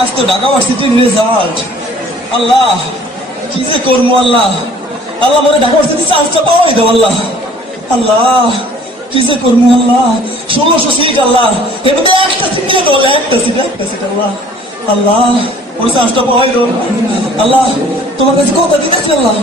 আজ তো ঢাকা ভার্সিটির রেজাল্ট। আল্লাহ কি যে করবো, আল্লাহ আল্লাহ মনে ঢাকা ভার্সিটির চান্সটা পাওয়াই দাও আল্লাহ। আল্লাহ কি যে করবো আল্লাহ, 1600 সিট আল্লাহ, এর মধ্যে একটা সিট নিয়ে তো একটা সিট আল্লাহ। আল্লাহ ওই চান্সটা পাওয়াই দাও আল্লাহ। তোমার কাছে কথা দিতেছি আল্লাহ,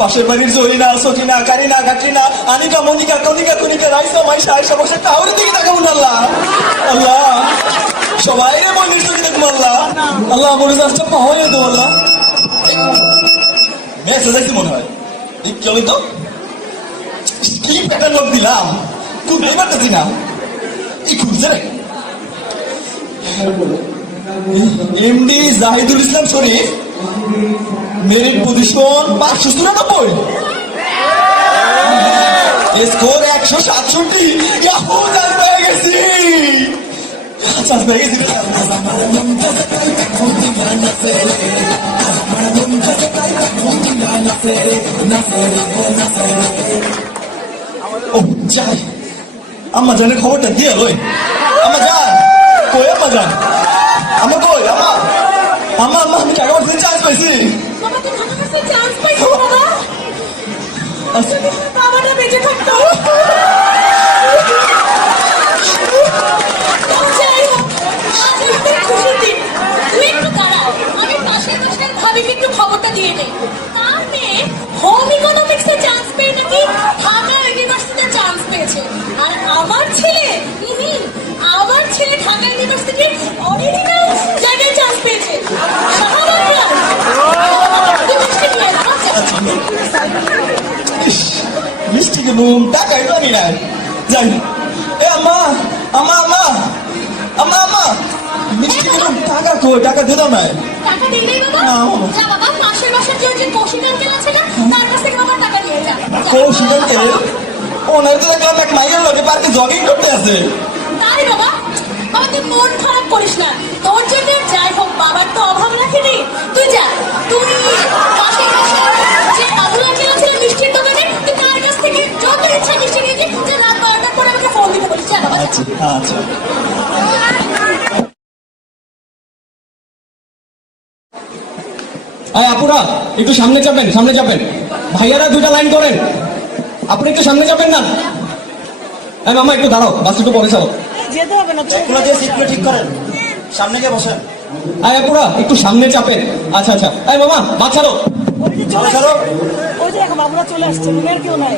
পাশের বাড়ির জরিনা, সকিনা, কারিনা, কাটরিনা, আনিকা, মনিকা, কনিকা, কনিকা, রাইসা, মাইশা, আয়সা, বসে কাউরের দিকে তাকাবো না আল্লাহ। আল্লাহ সবাই রে মনির চোখে দেখবো আল্লাহ। আল্লাহ আমার চান্সটা পাওয়াই দাও আল্লাহ। মেসেজ আছে মনে হয়, কি হলো তো, কি প্যাটার্ন লোক দিলাম, খুঁজতে পারতেছি না, এই খুঁজছে রে। এমডি জাহিদুল ইসলাম শরীফ, মেরিট পজিশন 594, স্কোর 167। চান্স পেয়ে গেছি, চান্স পেয়ে গেছি। ও যাই, আম্মা জানের খবরটা দিয়ে লই। আম্মা যান কই, আম্মা যান, আম্মা কই, আম্মা আম্মা আম্মা আমি টাকা পাচ্ছি, চান্স পাইছি। বাবাটা বেঁচে থাকতো। একটু খবরটা দিয়ে নেই, তার মেয়ে হোম ইকোনমিক্সে চান্স পেয়ে নাকি ঢাকা ইউনিভার্সিটিতে চান্স পেয়েছে, আর আমার ছেলে ঢাকা ইউনিভার্সিটির অরিজিনাল জায়গায় চান্স পেয়েছে। মিষ্টিকে বুম টাকাই জানি না, যাই। এ আম্মা আম্মা আম্মা আম্মা আম্মা, মিষ্টিকে বুম টাকা কই, টাকা দিলাম না। টাকা দিলেই বাবা, যা বাবা পাশের বাসার যে কৌশিক আঙ্কেল আছে না, তার কাছ থেকে বাবা টাকা নিয়ে যা। কৌশিক আঙ্কেল ওনার তো দেখলাম এক মাইয়ের লোকে পার্কে জগিং করতে আছে। তাই বাবা, বাবা তুই মন খারাপ করিস না, তোর জন্য যাই হোক বাবার তো অভাব রাখেনি। তুই যা, তুই পাশের বাসার যে বাবুল আঙ্কেল আছে মিষ্টির দোকানে, তুই তার কাছ থেকে যত ইচ্ছা মিষ্টি নিয়ে যে রাত 12টার পরে আমাকে ফোন দিতে বলিস। যা বাবা। আচ্ছা আপুরা একটু সামনে যাবেন, সামনে যাবেন। ভাইয়ারা দুটা লাইন করেন, আপনি একটু সামনে যাবেন না। মামা একটু দাঁড়াও, বাস একটু পরে চালো, যেতে হবে না, সিটগুলো ঠিক করেন, সামনে গিয়ে বসেন। আপুরা একটু সামনে চাপেন। আচ্ছা আচ্ছা, মামা বাচ্চারো ওই যে দেখো বাবুরা চলে আসছে, রুমের কেউ নাই।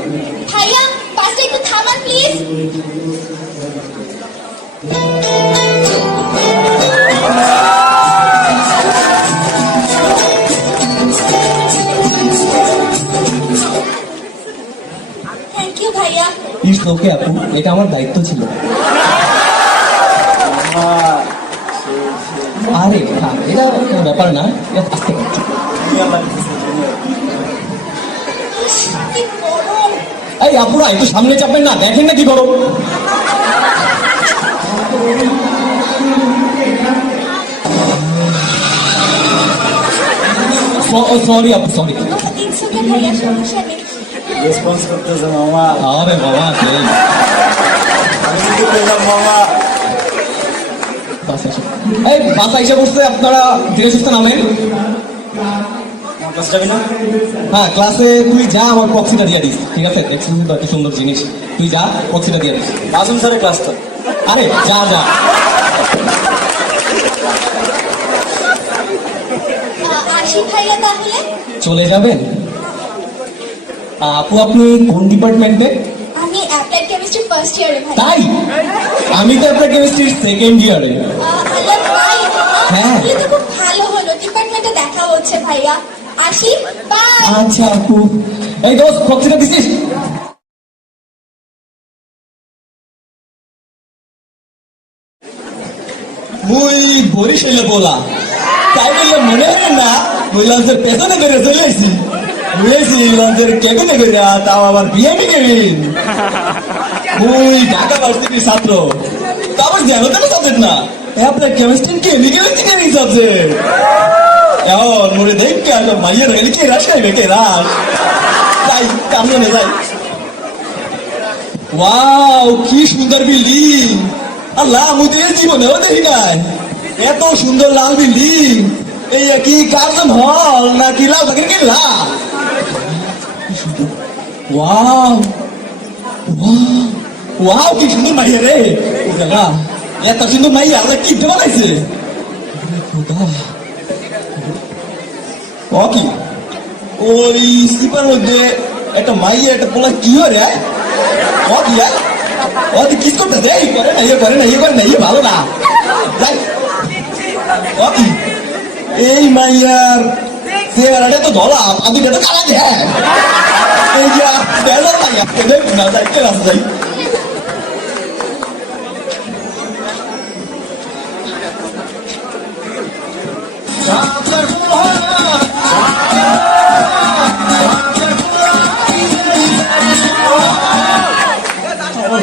ভাইয়া বাসটা একটু থামান প্লিজ। থ্যাংক ইউ ভাইয়া। ইটস ওকে আপু, এটা আমার দায়িত্ব ছিল। আরে এটা কোনো ব্যাপার না, আসতে পারছি। এই আপুরা একটু সামনে চাপবেন না, দেখেন না কি করো। সরি আপু, সরি। ইটস ওকে ভাইয়া, সমস্যা নেই। রেসপন্স করতেছে মামা। আরে বাবা আমি কিন্তু পেলাম মামা। এই বাসা এসে বসতে, আপনারা ধীরে সুস্থে নামেন। হ্যাঁ ক্লাসে তুই যা, আমার প্রক্সিটা দিয়ে দিস, ঠিক আছে? এক্সকিউজ এত সুন্দর জিনিস, তুই যা প্রক্সিটা দিয়ে দিস। আসুন স্যারের ক্লাসটা। আরে যা যা। আসি ভাইয়া তাহলে। চলে যাবেন? আপু আপনি কোন ডিপার্টমেন্টে? আমি অ্যাপ্লাইড কেমিস্ট্রি ফার্স্ট ইয়ারে ভাই। তাই আমি তো অ্যাপ্লাইড কেমিস্ট্রি সেকেন্ড ইয়ারে। হ্যালো ভাই, হ্যাঁ তাহলে তো খুব ভালো হলো, ডিপার্টমেন্টে দেখা হচ্ছে ভাইয়া। আসি, বাই। আচ্ছা আপু, এই দোস্ত প্রক্সিটা দিছিস? মুই বরিশালে বলা, তাই বললে মনে হয় না ওই লঞ্চের পেছনে করে চলে আসছি। বুঝেছি লঞ্চের কেবিনে করে, তাও আবার বিএমই কেবিন। ওই ঢাকা ভার্সিটির ছাত্র, তা আবার জ্ঞান তো সাবজেক্ট না, আপনার কেমিস্ট্রি কেমিক্যাল ইঞ্জিনিয়ারিং সাবজেক্ট। এখন মরে দেখতে আসলাম মাইয়ের গেলে কে রাস খাইবে, কে রাস। তাই কামনে যাই। ওয়াও কি সুন্দর বিল্ডিং, আল্লাহ মুই তো জীবনেও দেখি নাই। এত সুন্দর লাল বিল্ডিং, এই কি কার্জন হল নাকি লাল বাগের কেল্লা? ওয়াও ওয়াও ওয়াও, কি সুন্দর মাইয়া রে! ও দাদা, এত সুন্দর মাইয়া আমরা কি বানাইছে? ও কি ওই স্লিপার মধ্যে একটা মাইয়া একটা পোলা কি হয় রে? ও কি ও তুই কিস করতেছে? এই করে না ইয়ে করে না ইয়ে করে না, ইয়ে ভালো না। যাই ও কি এই মাইয়ার চেহারাটা তো ধরা, আমি তো কালা দে। এই যে বেজার মাইয়া দেখ না, যাই কে রাস্তা যাই।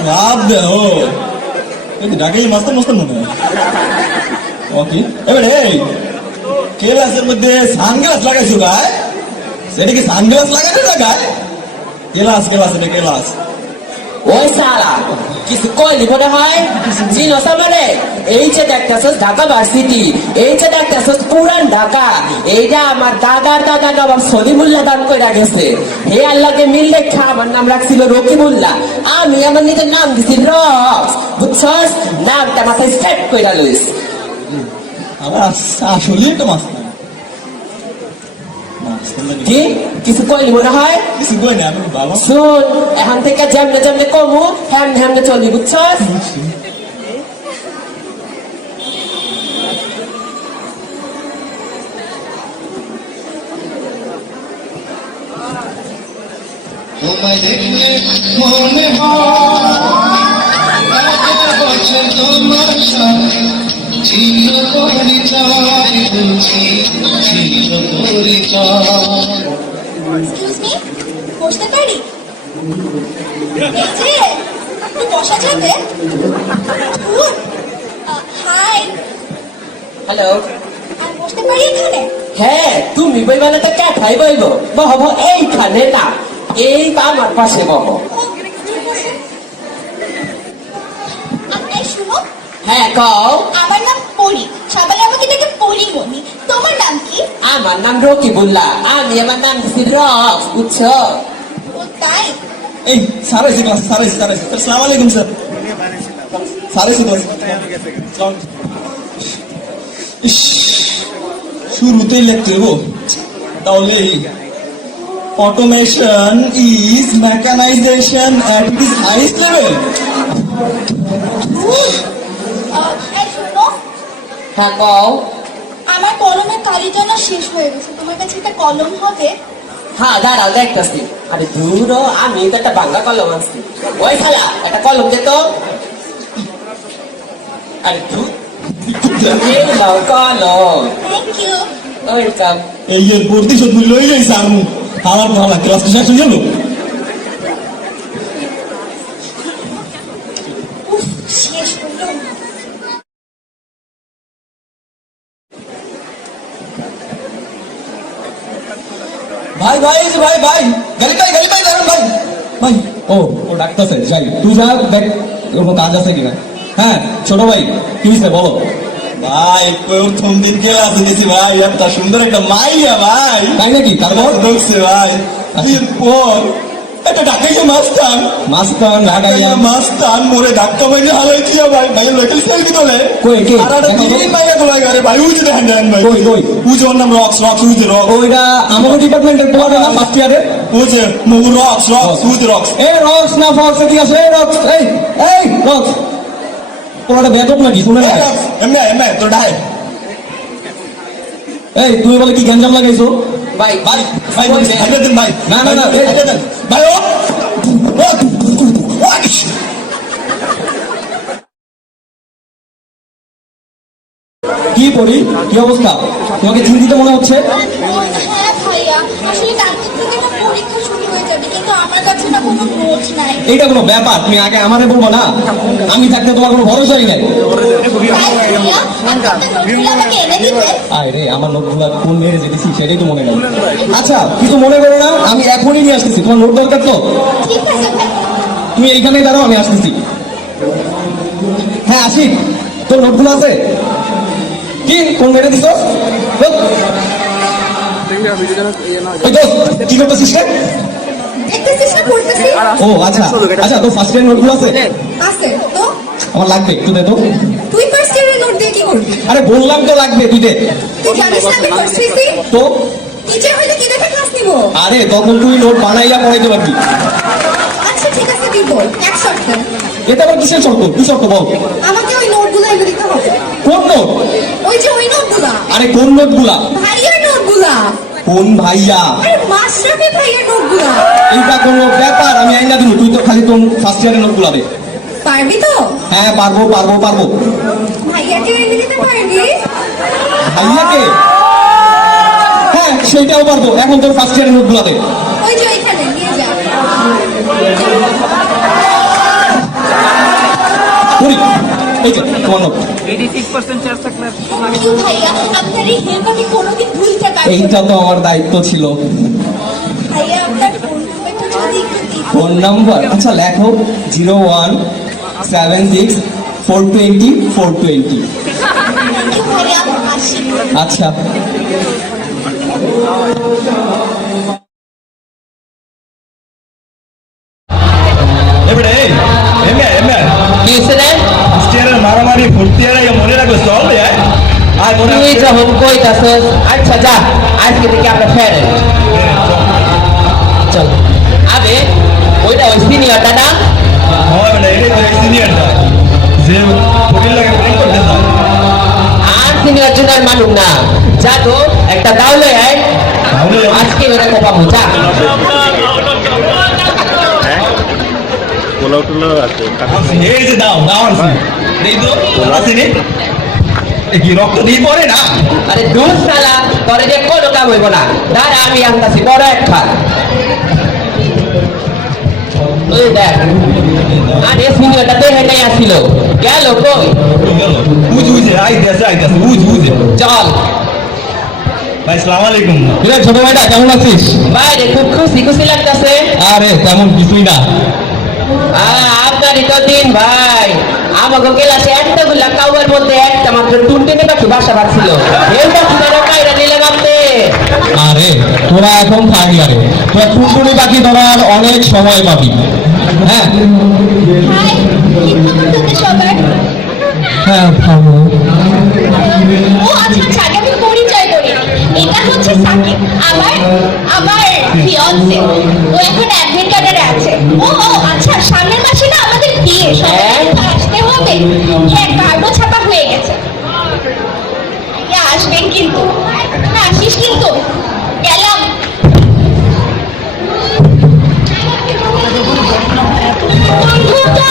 লাভ দেহ ঢাকাই মাস্ত মস্ত মনে হয়। ওকে এবার এই কেলাসের মধ্যে সানগ্লাস লাগাইছো গায়ে, সেটা কি সানগ্লাস লাগাতে না গায়ে? কেলাস কেলাস এটা কেলাস। ওই সালা কিছু কইলি মনে হয় চিনস আমারে? এই যে দেখতেছস ঢাকা ভার্সিটি, এই যে দেখতেছস পুরান ঢাকা, এইটা আমার দাদার দাদা নবাব সলিমুল্লাহ দান কইরা গেছে। হে আল্লাহকে মিল রেখা আমার নাম রাখছিল রকিবুল্লাহ, আমি আমার নিজের নাম দিছি রক্স। বুঝছস? নামটা মাথায় সেট কইরা লইস। আবার আসলে একটা মাছ কি কিছু কইলি মনে হয়? কিছু কই না, আমি বাবা শুন, এখন থেকে যেমনে যেমনে কমু হেমনে হেমনে চলবি। বুঝছস? তোমায় দেখলে মনে হয় তোমার সাথে ছিল পরিচয়, বুঝি ছিল পরিচয়। এক্সকিউজ মি, বসতে পারি? এই যে একটু বসা যাবে? Hi, hello. আমি বসতে পারি এখানে? হ্যাঁ, তুমি বইবা না তো ক্যাঠাই বইব। বহব এইখানে না, এই আমার পাশে বহ। ও, তুমি বসুন। এই শুনো, হ্যাঁ কও। আমার নাম পরি, সবাই আমাকে দেখে পরি বলি। তোমার নাম কি? আমার নাম রকিবুল্লাহ, আমি আমার নাম দিছি রক্স। বুঝছো? ও তাই? এই স্যার এসে ক্লাস, স্যার এসে আসসালামু আলাইকুম স্যার। স্যার এসে ক্লাস। ইস, শুরুতেই লিখতে হবো তাহলে automation is mechanization at its highest level. এই শুনো, হ্যাঁ কও। আমার কলমের কালিটা না শেষ হয়ে গেছে, তোমার কাছে একটা কলম হবে? হ্যাঁ দাঁড়াও দেখতেছি। আরে দূর হ, আমি তো একটা বাংলা কলম আনছি। ওই খালা একটা কলম দে তো। আরে দূর এই নাও কলম। Thank you. ওয়েলকাম। এই এর ভর্তি শোধ লই যাই স্যার, আমার ভালো ক্লাস শেষ হয়ে গেল। উফ, শেষ হলো। ভাই ভাই এই যে ভাই ভাই গালি পাই দাঁড়ান ভাই ভাই। ও ডাক্তার যাই, তুই যা দেখ কোনো কাজ আছে কিনা। হ্যাঁ ছোট ভাই কি হয়েছে বলো। ভাই প্রথম দিন ক্লাসে গেছি ভাই, একটা সুন্দর একটা মাইয়া ভাই। তাই নাকি? তারপর ঢুকছে ভাই, এরপর একটা ঢাকাইয়া মাস্তান মোরে ধাক্কা মাইনে হালাই দিয়া ভাই, ভাইয়ের লোকেল সেলফি তোলে। কই কে? আর একটা দিন মাইয়া তোলা করে ভাই, উজে দেখেন ভাই। কই উজে, ওর নাম রক্স উজে রক্স। ওইটা আমাদের ডিপার্টমেন্টের পড়াটা না ফার্স্ট ইয়ারে। উজে মহু রক্স উজে রক্স। এই রক্স না ফক্স কি আছে? এই রক্স, এই রক্স পড়াটা বেদক নাকি শুনে না? এমনি তোর ডাই। এই তুমি বলে কি গঞ্জাম লাগাইছো? ভাই ভাই ভাই দেন ভাই। না ভাই ও কি পড়ি, কি অবস্থা? তোমাকে চিন্তিত মনে হচ্ছে? হ্যাঁ ভাইয়া, আসলে কালকে থেকে না পরীক্ষা শুরু হয়ে যাবে, কিন্তু আমার কাছে না কোনো নোট নাই। এটা কোনো ব্যাপার? তুমি আগে আমারে বলবো না? আমি থাকতে তোমার কোনো ভরসাই নাই। তাই ভাইয়া, আপনার নোটগুলো আমাকে এনে দিবে? আরে আমার নোটগুলো কোন মেরে যেতেছি সেটাই তো মনে নাই। আচ্ছা কিছু মনে করো না, আমি এখনই নিয়ে আসতেছি। তোমার নোট দরকার তো? ঠিক আছে ভাই। তুমি এইখানেই দাঁড়াও, আমি আসতেছি। হ্যাঁ আসি, তোর নোটগুলো আছে? কি কোন মেরে দিছ এই দোস্ত কি করতেছিস রে দেখতেছিস না পড়তেছি ও আচ্ছা আচ্ছা তো ফার্স্ট ইয়ার নোটগুলো আছে আছে তো আমার লাগবে একটু দে তো তুই ফার্স্ট ইয়ারের নোট দিয়ে কি করবি আরে বললাম তো লাগবে তুই দে তুই জানিস না আমি ফার্স্ট ইয়ারে তো টিচার হলে কি দেখে ক্লাস নিব আরে তখন তুই নোট বানাইয়া পড়াইতে পারবি আচ্ছা ঠিক আছে দিব এক শর্তে এটা আবার কিসের শর্ত তুই শর্ত বল আমাকে ওই নোটগুলো এনে দিতে হবে কোন নোট ওই যে ওই নোটগুলা আরে কোন নোটগুলা ভাইয়ের নোটগুলা কোন ভাইয়া আরে মাশরাফি ভাইয়ের নোটগুলা এইটা কোনো ব্যাপার আমি আইনা দিন তুই তো খালি তোর ফার্স্ট ইয়ারের নোটগুলা দে পারবি তো হ্যাঁ পারবো পারবো পারবো ভাইয়াকে এনে দিতে পারবি ভাইয়াকে হ্যাঁ সেইটাও পারবো এখন তোর ফার্স্ট ইয়ারের নোটগুলা দে ওই যে ওইখানে নিয়ে যা করি এই যে তোমার নোট 86% চান্স থাকলে থ্যাংক ইউ ভাইয়া আপনার এই হেল্প আমি কোনোদিন ভুলতে পারবো না এইটা তো আমার দায়িত্ব ছিল ভাইয়া আপনার ফোন নাম্বারটা যদি একটু দিতেন ফোন নাম্বার আচ্ছা লেখো 0176 420 420 থ্যাংক ইউ ভাইয়া আসি আচ্ছা এবারে এমএ এমএ কি হয়েছে রে স্টিয়ারের মারামারি ফুর্তি আর মনে রাখো চল রে আর মনে তুই যখন কইতাছস আচ্ছা যা আজকে থেকে আমরা ফের চল আবে ওইটা ওই সিনিয়রটা না হয় মানে এটাই তো সিনিয়রটা যে পুলিশ লাগে প্রেম করতে চায় আর সিনিয়র জুনিয়র মানুষ না যা তো একটা দাউলে আয় তাহলে আজকে ওরা কোপা মুজা এই যে দাও দাও আনছি এই তো আছে নি এ কি রক্ত দিয়ে পড়ে না আরে দূর সালা তোরে যে কোনো কাম হইব না দাঁড়া আমি আনতাছি বড় এক খা ওই দেখ আরে সিনিয়রটা দেখে নাই আসিল গেল কই গেল বুঝে আইতেছে বুঝে চল ভাই আসসালামু আলাইকুম কিরে ছোট ভাইটা কেমন আছিস বাইরে খুব খুশি লাগতেছে আরে তেমন কিছুই না আপনারই তো দিন ভাই আমাকে ক্লাসে এতগুলা কাউয়ের মধ্যে একটা মাত্র টুনটুনি পাখি বাসা বাঁধছিল এই পাখিটারও কাইরা দিলাম আপনি আরে তোরা এখন থাকবি আরে তোরা টুনটুনি পাখি ধরার অনেক সময় পাবি হ্যাঁ হাই কি খবর তোদের সবার হ্যাঁ ভালো ও আচ্ছা আচ্ছা আগে আমি পরিচয় করি এটা হচ্ছে সাকিব আমার ফিয়ান্সে ও এখন অ্যাডমিট কার্ডে আছে ও আচ্ছা সামনের মাসে না আমাদের বিয়ে সবাই তো আসতে হবে হ্যাঁ কার্ডও ছাপা হয়ে গেছে আসবেন কিন্তু আসিস কিন্তু গেলাম বন্ধু তো